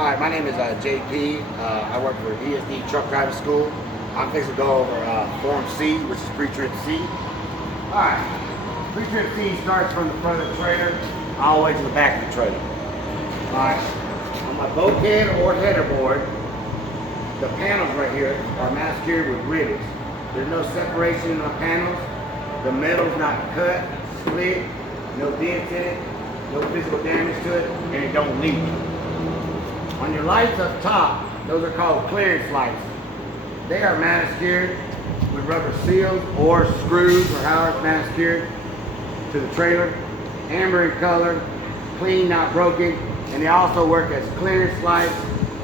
Hi, my name is JP. I work for ESD Truck Driving School. I'm fixing to go over Form C, which is pre-trip C. Alright, pre-trip C starts from the front of the trailer all the way to the back of the trailer. Alright, on my bulkhead or header board, the panels right here are maskied with rivets. There's no separation in the panels. The metal's not cut, split, no dents in it, no physical damage to it, and it don't leak. On your lights up top, those are called clearance lights. They are maskied with rubber seals or screws, or however it's maskied to the trailer. Amber in color, clean, not broken, and they also work as clearance lights,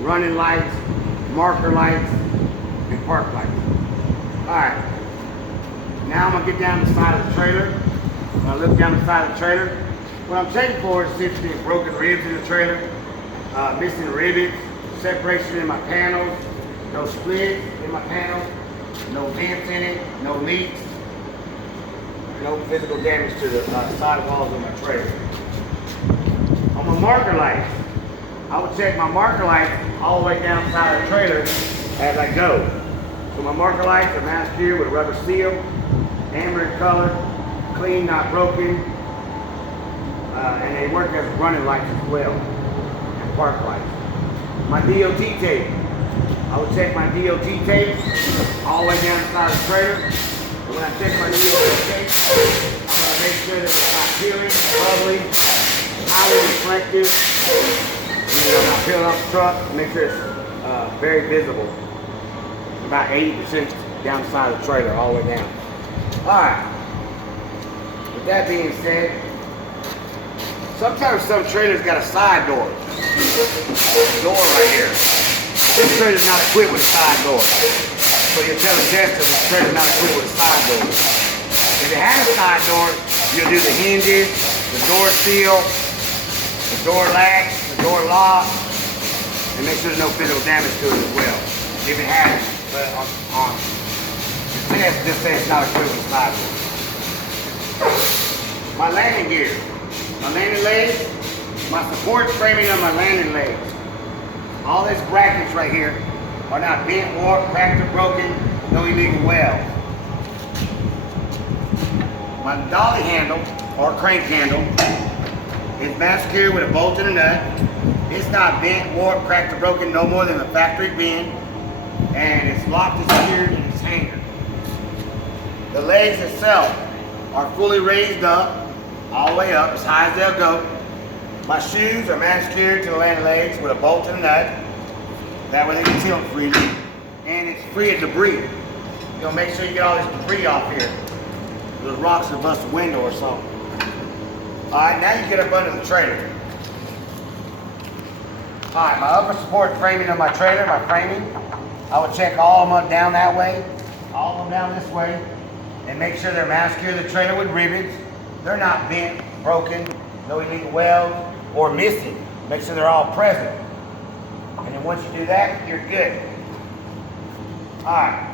running lights, marker lights, and park lights. Alright, now I'm going to get down the side of the trailer. When I look down the side of the trailer, what I'm checking for is see if there's broken ribs in the trailer, missing rivets, separation in my panels, no splits in my panels, no dents in it, no leaks, no physical damage to the side walls of my trailer. On my marker lights, I will check my marker lights all the way down the side of the trailer as I go. So my marker lights are maskied with a rubber seal, amber in color, clean, not broken, and they work as running lights as well, and park lights. My DOT tape, I will check my DOT tape all the way down the side of the trailer. And when I check my DOT tape, I'm going to make sure that it's not peeling, bubbling, highly reflective, and not peeling off the truck. Make sure it's very visible. About 80% down the side of the trailer, all the way down. Alright, with that being said, sometimes some trailers got a side door. Right here. This trailer's not equipped with a side door. So you'll tell the tester this trailer's not equipped with a side door. If it had a side door, you'll do the hinges, the door seal, the door latch, the door lock, and make sure there's no physical damage to it as well. If it has it. But on the test, just say it's not equipped with a side door. My landing gear. My landing legs, my support framing on my landing legs. All these brackets right here are not bent, warped, cracked, or broken, no illegal welds. My dolly handle, or crank handle, is maskied with a bolt and a nut. It's not bent, warped, cracked, or broken, no more than a factory bend, and it's locked and secured in its hanger. The legs itself are fully raised up, all the way up, as high as they'll go. My shoes are maskied to the landing legs with a bolt and a nut. That way they can tilt freely. And it's free of debris. You'll make sure you get all this debris off here. Those rocks will bust a window or something. Alright, now you get up under the trailer. Alright, my upper support framing of my trailer, my framing, I will check all of them down that way, all of them down this way, and make sure they're maskied to the trailer with rivets. They're not bent, broken, no illegal welds, or missing. Make sure they're all present. And then once you do that, you're good. Alright.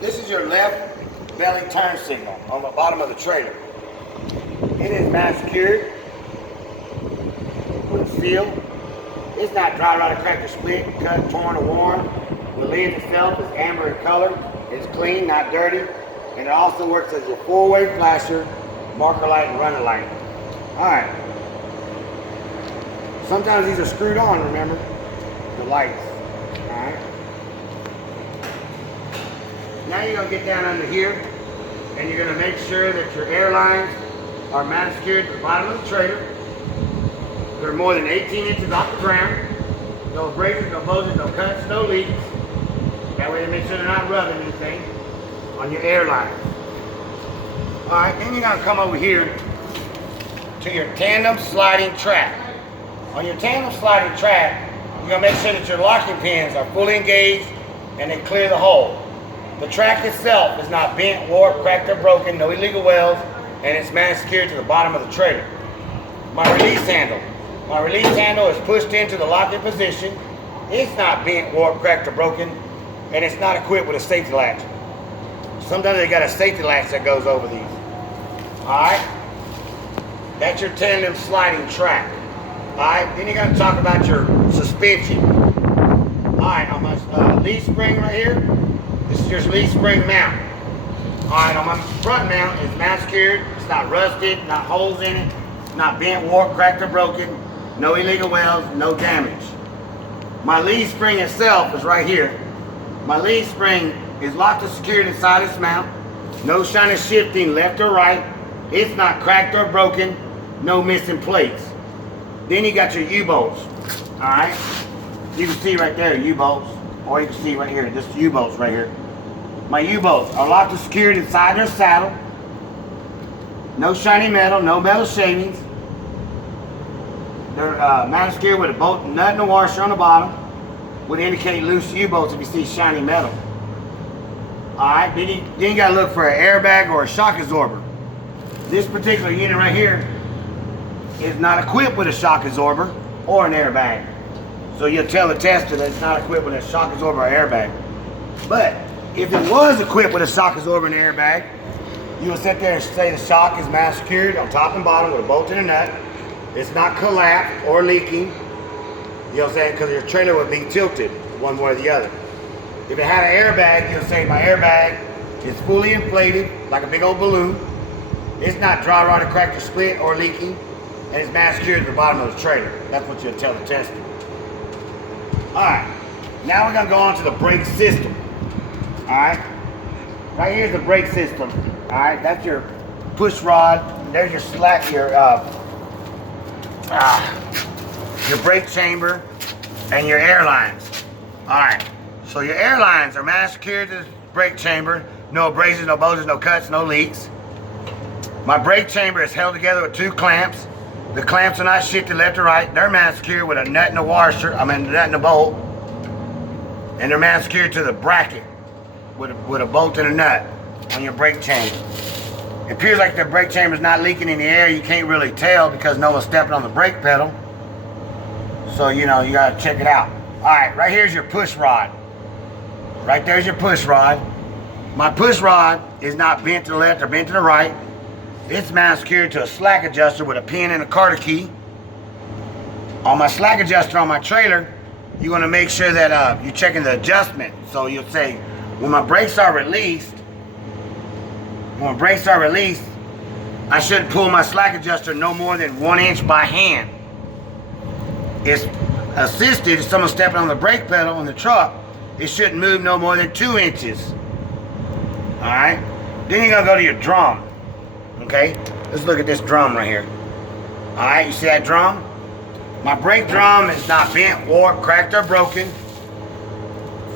This is your left belly turn signal on the bottom of the trailer. It is maskied with a seal. It's not dry, rotted, cracked, or split, cut, torn, or worn. The lens itself is amber in color. It's clean, not dirty. And it also works as your four-way flasher, marker light, and running light. Alright. Sometimes these are screwed on, remember? The lights. Alright. Now you're going to get down under here, and you're going to make sure that your airlines are maskied to the bottom of the trailer. They're more than 18 inches off the ground. No breakers, no bulges, no cuts, no leaks. That way they make sure they're not rubbing anything on your airlines. Alright, then you're going to come over here to your tandem sliding track. On your tandem sliding track, you're going to make sure that your locking pins are fully engaged and they clear the hole. The track itself is not bent, warped, cracked, or broken, no illegal welds, and it's maskied to the bottom of the trailer. My release handle. My release handle is pushed into the locking position. It's not bent, warped, cracked, or broken, and it's not equipped with a safety latch. Sometimes they got a safety latch that goes over these. Alright? That's your tandem sliding track. Alright, then you got to talk about your suspension. Alright, on my leaf spring right here, this is your leaf spring mount. Alright, on my front mount, it's mount secured, it's not rusted, not holes in it, not bent, warped, cracked, or broken, no illegal welds, no damage. My leaf spring itself is right here. My leaf spring is locked and secured inside its mount, no shiny shifting left or right, it's not cracked or broken, no missing plates. Then you got your U-bolts, alright? You can see right there, U-bolts, or you can see right here, just U-bolts right here. My U-bolts are locked and secured inside their saddle. No shiny metal, no metal shavings. They're mounted secured with a bolt, nut, and a washer on the bottom. Would indicate loose U-bolts if you see shiny metal. Alright, then you gotta look for an airbag or a shock absorber. This particular unit right here is not equipped with a shock absorber or an airbag. So you'll tell the tester that it's not equipped with a shock absorber or airbag. But if it was equipped with a shock absorber and airbag, you'll sit there and say the shock is mounted secured on top and bottom with a bolt and a nut. It's not collapsed or leaking. You know what I'm saying? Because your trailer would be tilted one way or the other. If it had an airbag, you'll say my airbag is fully inflated like a big old balloon. It's not dry rotted, cracked, or split, or leaking, and it's mounted secured at the bottom of the trailer. That's what you'll tell the tester. Alright, now we're going to go on to the brake system. Alright, right here's the brake system. Alright, that's your push rod. There's your slack, your brake chamber, and your air lines. Alright, so your air lines are mounted secured to the brake chamber. No abrasions, no bulges, no cuts, no leaks. My brake chamber is held together with two clamps. The clamps are not shifted left or right. They're mounted secured with a nut and a washer, a nut and a bolt. And they're mounted secured to the bracket with a bolt and a nut on your brake chamber. It appears like the brake chamber is not leaking in the air. You can't really tell because no one's stepping on the brake pedal. So, you know, you gotta check it out. Alright, right here's your push rod. Right there's your push rod. My push rod is not bent to the left or bent to the right. It's mounted secured to a slack adjuster with a pin and a carter key. On my slack adjuster on my trailer, you're going to make sure that you're checking the adjustment. So you'll say, when my brakes are released, I should pull my slack adjuster no more than 1 inch by hand. It's assisted if someone's stepping on the brake pedal on the truck, it shouldn't move no more than 2 inches. Alright? Then you're going to go to your drum. Okay, let's look at this drum right here. Alright, you see that drum? My brake drum is not bent, warped, cracked, or broken.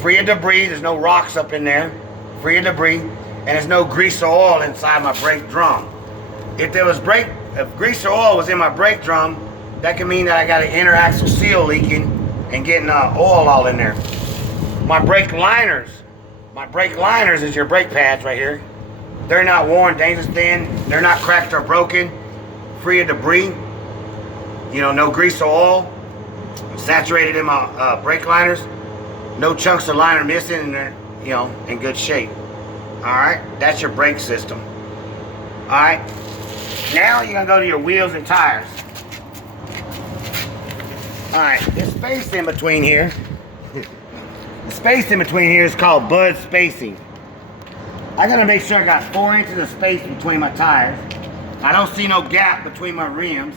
Free of debris, there's no rocks up in there. Free of debris, and there's no grease or oil inside my brake drum. If grease or oil was in my brake drum, that could mean that I got an inner axle seal leaking and getting oil all in there. My brake liners is your brake pads right here. They're not worn, dangerous thin. They're not cracked or broken. Free of debris. You know, no grease or oil. Saturated in my brake liners. No chunks of liner missing, and they're, you know, in good shape. Alright, that's your brake system. Alright, now you're going to go to your wheels and tires. Alright, this space in between here, the space in between here is called bud spacing. I gotta make sure I got 4 inches of space between my tires. I don't see no gap between my rims,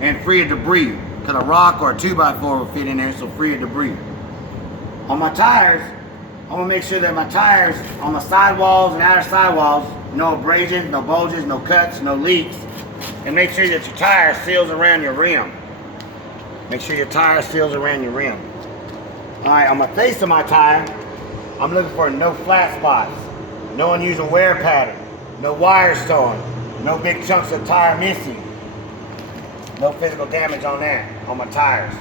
and free of debris, because a rock or a 2x4 will fit in there, so free of debris. On my tires, I want to make sure that my tires on the sidewalls and outer sidewalls, no abrasions, no bulges, no cuts, no leaks, and make sure that your tire seals around your rim. Make sure your tire seals around your rim. Alright, on the face of my tire, I'm looking for no flat spots. No unusual wear pattern, no wires torn, no big chunks of tire missing, no physical damage on that, on my tires.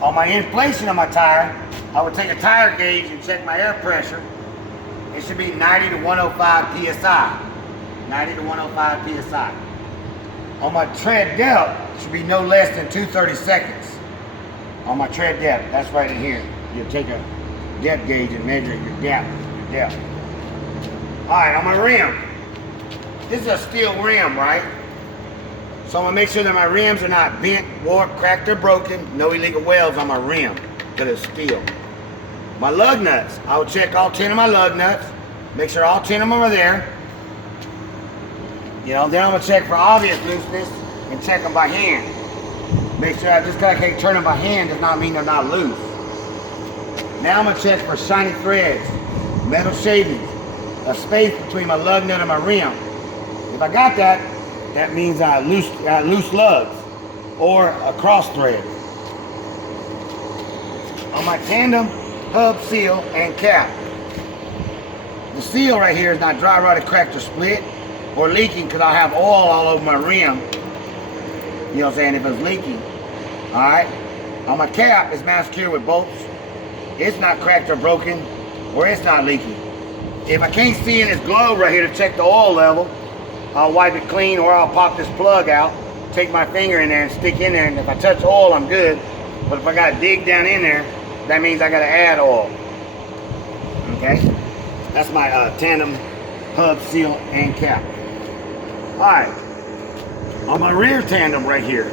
On my inflation on my tire, I would take a tire gauge and check my air pressure. It should be 90 to 105 psi. 90 to 105 psi. On my tread depth, it should be no less than 2/32. On my tread depth, that's right in here. You take a depth gauge and measure your depth. Alright, on my rim. This is a steel rim, right? So I'm gonna make sure that my rims are not bent, warped, cracked, or broken. No illegal welds on my rim, because it's steel. My lug nuts, I will check all 10 of my lug nuts, make sure all 10 of them are there. You know, then I'm gonna check for obvious looseness and check them by hand. Make sure just because I can't turn them by hand does not mean they're not loose. Now I'm gonna check for shiny threads, metal shavings, a space between my lug nut and my rim. If I got that, that means I got loose lugs or a cross thread. On my tandem hub seal and cap. The seal right here is not dry rotted, cracked, or split or leaking because I have oil all over my rim. You know what I'm saying? If it's leaking. Alright? On my cap, it's mass-secured with bolts. It's not cracked or broken, or it's not leaking. If I can't see in this globe right here to check the oil level, I'll wipe it clean, or I'll pop this plug out, take my finger in there and stick in there, and if I touch oil, I'm good. But if I gotta dig down in there, that means I gotta add oil. Okay? That's my tandem hub seal and cap. Alright. On my rear tandem right here,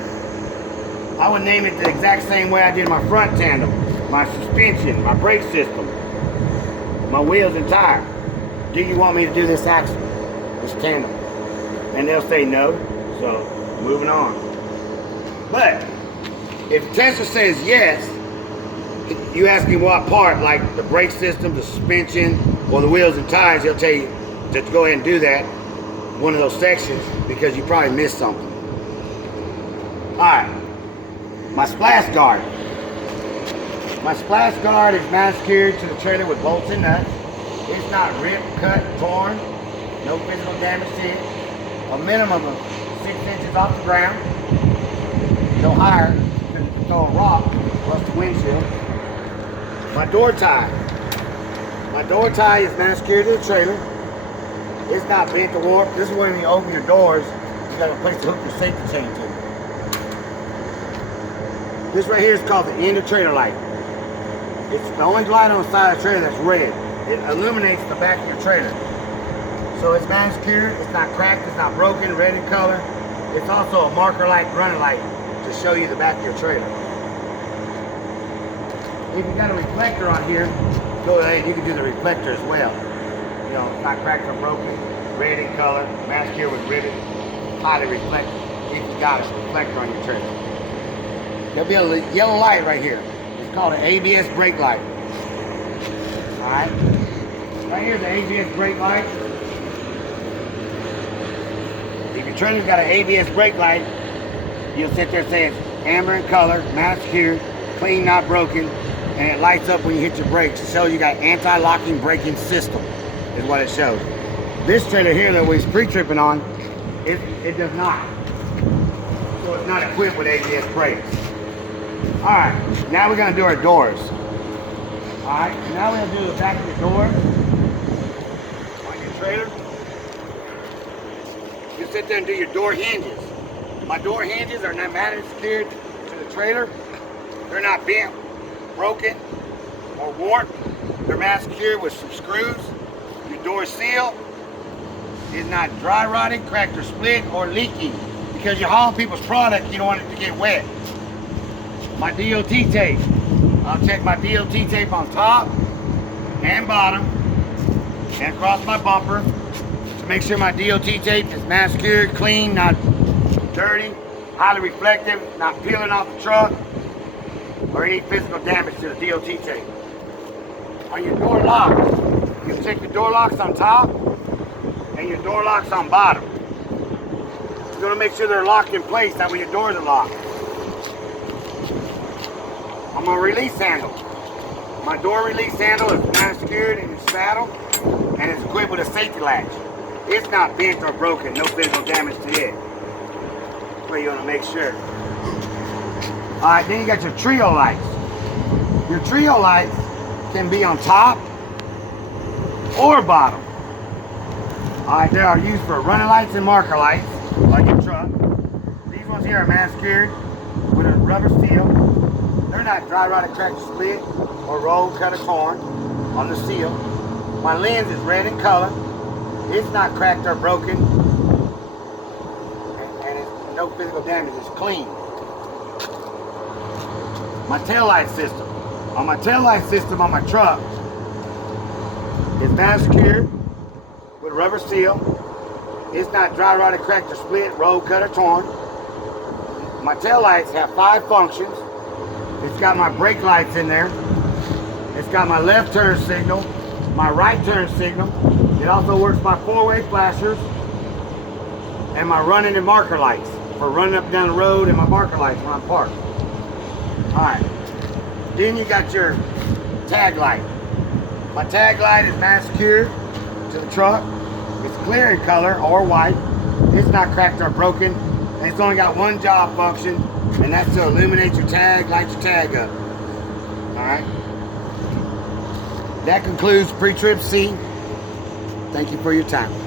I would name it the exact same way I did my front tandem. My suspension, my brake system, my wheels and tire. Do you want me to do this axle, this tandem? And they'll say no, so moving on. But if the tester says yes, you ask me what part, like the brake system, the suspension, or the wheels and tires, he'll tell you to go ahead and do that, one of those sections, because you probably missed something. Alright, my splash guard. My splash guard is mass-secured to the trailer with bolts and nuts. It's not ripped, cut, torn. No physical damage to it. A minimum of 6 inches off the ground. No higher than throw a rock plus the windshield. My door tie. My door tie is mass-secured to the trailer. It's not bent or warped. This is when you open your doors, you got a place to hook your safety chain to. This right here is called the end of trailer light. It's the only light on the side of the trailer that's red. It illuminates the back of your trailer. So it's mass-secured, it's not cracked, it's not broken, red in color. It's also a marker light, running light to show you the back of your trailer. If you got a reflector on here, go ahead, you can do the reflector as well. You know, it's not cracked or broken, red in color, mass-secured with ribbon, highly reflective. If you got a reflector on your trailer. There'll be a yellow light right here. It's called an ABS brake light. Alright? Right here is the ABS brake light. If your trailer's got an ABS brake light, you'll sit there and say it's amber in color, mass-secured, clean, not broken, and it lights up when you hit your brakes. It shows you got anti-locking braking system, is what it shows. This trailer here that we're pre-tripping on, it does not. So it's not equipped with ABS brakes. Alright, now we're going to do our doors. Alright, now we're going to do the back of the door on your trailer. You sit there and do your door hinges. My door hinges are pneumatic secured to the trailer. They're not bent, broken, or warped. They're mass secured with some screws. Your door seal is not dry rotted, cracked or split, or leaking. Because you're hauling people's product, you don't want it to get wet. My DOT tape. I'll check my DOT tape on top and bottom and across my bumper to make sure my DOT tape is mass secured, clean, not dirty, highly reflective, not peeling off the truck, or any physical damage to the DOT tape. On your door locks, you check your door locks on top and your door locks on bottom. You're going to make sure they're locked in place, that way your doors are locked. On my release handle. My door release handle is mass secured in its saddle and it's equipped with a safety latch. It's not bent or broken, no physical damage to it. So you want to make sure. Alright, then you got your trio lights. Your trio lights can be on top or bottom. Alright, they are used for running lights and marker lights, like your truck. These ones here are mass secured with a rubber seal. They're not dry rotted, cracked, split, or rolled, cut, or torn on the seal. My lens is red in color. It's not cracked or broken. And it's no no physical damage. It's clean. My taillight system. On my taillight system on my truck, it's now secured with rubber seal. It's not dry rotted, cracked, or split, rolled, cut, or torn. My taillights have 5 functions. It's got my brake lights in there. It's got my left turn signal, my right turn signal. It also works my 4-way flashers and my running and marker lights for running up and down the road, and my marker lights when I'm parked. Alright. Then you got your tag light. My tag light is now secured to the truck. It's clear in color or white. It's not cracked or broken. And it's only got one job function, and that's to illuminate your tag, light your tag up. Alright. That concludes Pre-Trip C. Thank you for your time.